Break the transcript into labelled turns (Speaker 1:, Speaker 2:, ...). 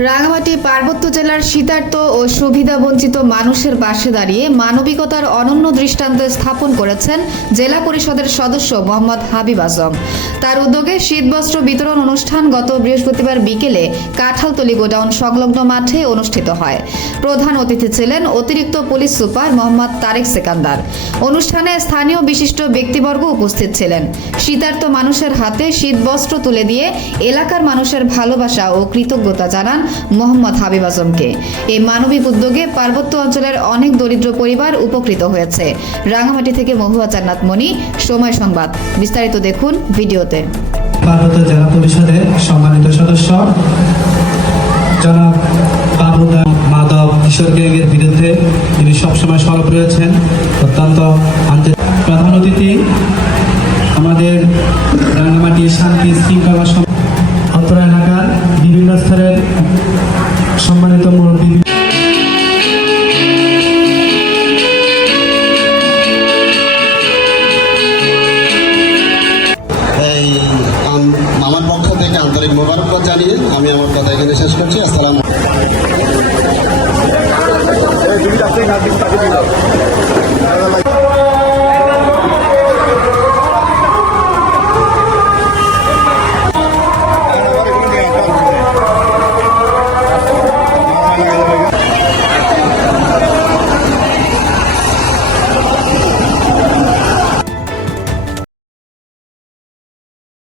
Speaker 1: রাঙামাটি পার্বত্য জেলার শীতার্ত ও সুবিধাবঞ্চিত মানুষের পাশে দাঁড়িয়ে মানবিকতার অনন্য দৃষ্টান্ত স্থাপন করেছেন জেলা পরিষদের সদস্য মোহাম্মদ হাবিব আজম। তার উদ্যোগে শীতবস্ত্র বিতরণ অনুষ্ঠান গত বৃহস্পতিবার বিকেলে কাঁঠালতলি গোডাউন সংলগ্ন মাঠে অনুষ্ঠিত হয়। প্রধান অতিথি ছিলেন অতিরিক্ত পুলিশ সুপার মোহাম্মদ তারেক সেকান্দার। অনুষ্ঠানে স্থানীয় বিশিষ্ট ব্যক্তিবর্গ উপস্থিত ছিলেন। শীতার্ত মানুষের হাতে শীতবস্ত্র তুলে দিয়ে এলাকার মানুষের ভালোবাসা ও কৃতজ্ঞতা জানান মোহাম্মদ হাবিব আজমকে। এই মানবিক উদ্যোগে পার্বত্য অঞ্চলের অনেক দরিদ্র পরিবার উপকৃত হয়েছে। রাঙামাটি থেকে মহুয়া চান্নাত মণি, সময় সংবাদ। বিস্তারিত দেখুন ভিডিওতে।
Speaker 2: পার্বত্য জেলা পরিষদের সম্মানিত সদস্য, জনাব বাবুদা মাধব কিশোর গ্যাংয়ের বিরুদ্ধে তিনি সবসময় সরব রয়েছেন। অত্যন্ত প্রধান অতিথি, আমাদের রাঙামাটি শান্তি শৃঙ্খলা
Speaker 3: মোবারকবাদ জানিয়ে আমি আমার কথা এখানে শেষ করছি। আসসালাম